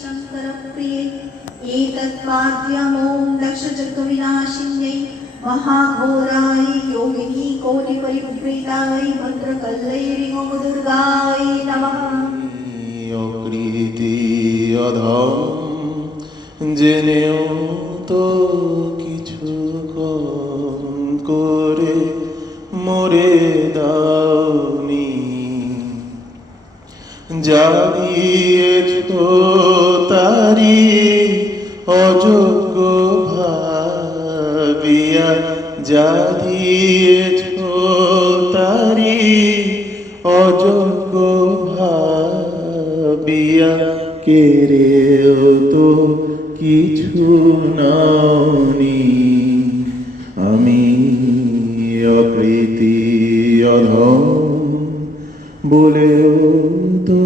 शङ्करप्रिये एतत्पाद्यमों दक्षजगविनाशिन्यै महाघोराय योगिनी कोटिपरिवृताय भद्रकल्लैरिमोदुर्गाय नमः। অকৃতি অধম জেনেও তো কিছু কম করে মরে দাওনি, যা দিয়েছ তারি অযোগ্য ভাবিয়া, যা দিয়েছ তারি অযোগ্য ভাবিয়া, কেড়েও তো কিছু নাওনি। আমি অকৃতি অধম বলেও তো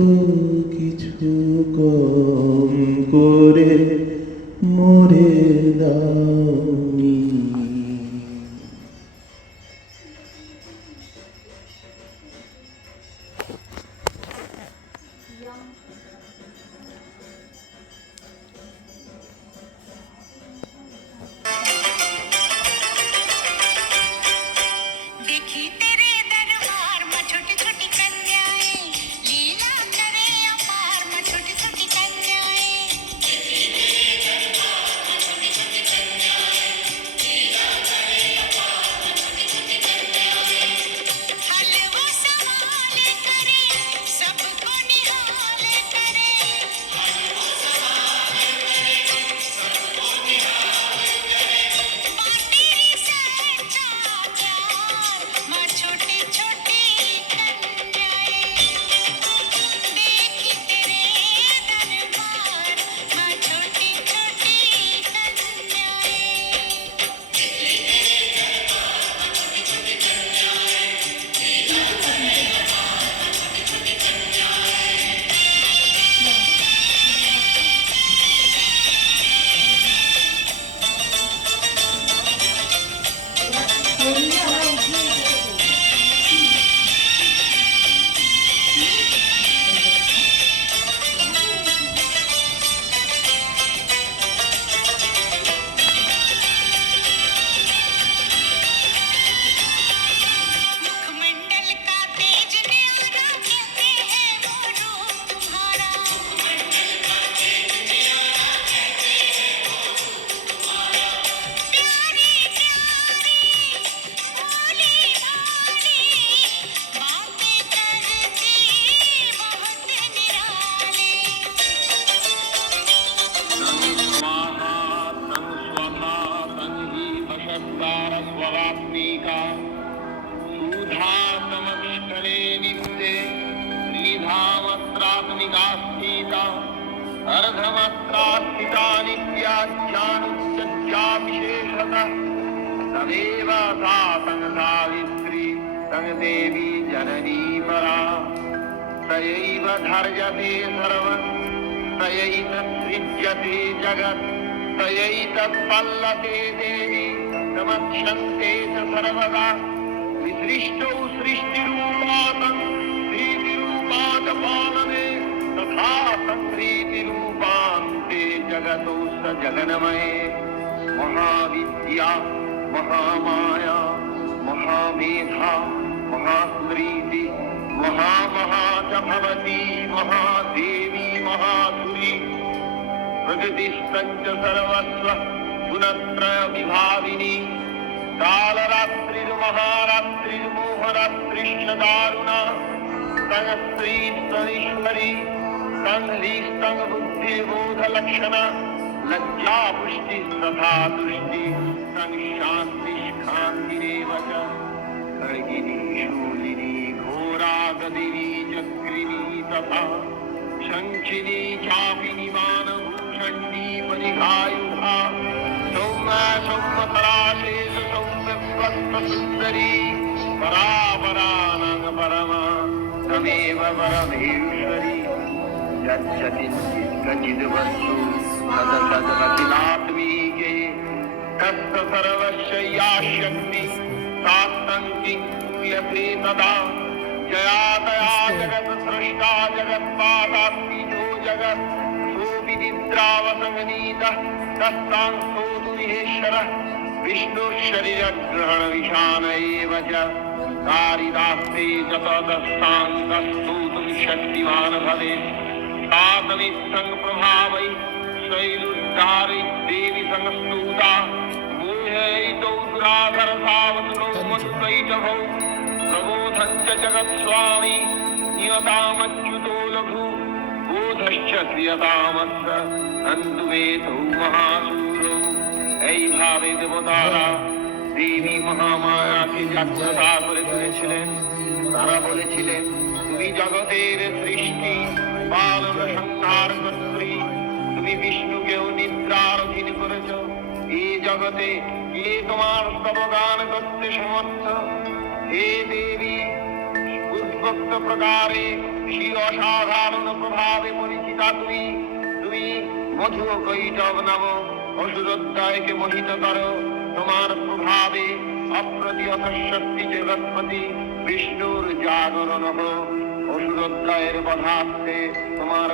কিছু কম করে মরে দাওনি। अर्धमात्रास्थिता नित्याख्यानुच्चर्चा विशेषतः तदेव सा संसावित्री संदेवी जननी परा। तयैव धर्यते सर्वं तयैतत्सृज्यते जगत् तयैतत्पल्लते देवी समक्षन्ते च सर्वदा। विसृष्टौ सृष्टिरूपातं प्रीतिरूपात् पालने तथा संप्रीतिरूपान्ते जगतो स जगन्मये। महाविद्या महामाया महामेधा महास्मृति महामहा च भवती महादेवी महासुरी। प्रकृतिस्तञ्च सर्वस्व गुणत्रय विभाविनी। कालरात्रिर्महारात्रिर्मोहरात्रिश्च दारुणा। तङ्स्त्रीस्तनीश्वरी तङ्ह्रीस्तङ् बुद्धिबोधलक्षणा। लज्जा पुष्टिस्तथा तुष्टि तङ्शान्तिष्कान्तिरेव च। खड्गिनी शूलिनी घोरा गदिनी चक्रिणी तथा शङ्खिनी चापिनी मानभूषण्डी परिघायुधा। सौम्या सौम्यपराशेष सौम्यस्वस्तसुन्दरी परापरानङ् परमा तमेव परमेश्वरी। यच्चिन्चिद्वस्तु तदसदखिलात्मीके तस्य सर्वस्य या शक्ति तात्तं किङ्कुर्यते तदा। जया तया जगत् स्रष्टा जगत्पादात्मिजो जगत् निद्रावसंगनीतः तस्तां स्तोतु महेश्वरः विष्णुशरीरग्रहण विषाण एव च कारिदास्ते जतदस्तान्तस्तोतुं शक्तिमान् भवेत् तातमित्थं प्रभावै शैलुद्धारै देवी संस्तुता मोहयितौ दुराधरसावतुरौ मनुकैटभौ प्रबोधं च जगत्स्वामी नियतामच्युतो लघु बोधश्च क्रियतामस्य अन्तुवेतौ महाशूरौ এইভাবে দেবতারা দেবী মহামায়াকে জাগ্রতা করে তুলেছিলেন। তারা বলেছিলেন, তুমি জগতের সৃষ্টি পালন সংহার কর্ত্রী, তুমি বিষ্ণুকেও নিদ্রার অধীন করেছ। এই জগতে কে তোমার স্তবগান করতে সমর্থ? হে দেবী, উদ্ভক্ত প্রকারে শ্রী অসাধারণ প্রভাবে পরিচিতা তুমি। তুমি মধু কৈটব নাম অসুরোদ্দয়কে মোহিত করো। তোমার প্রভাবে অপ্রতিহত শক্তি জগৎপতি বিষ্ণুর জাগরণ হোক। অসুরোদ্দয়ের বধার্থে তোমার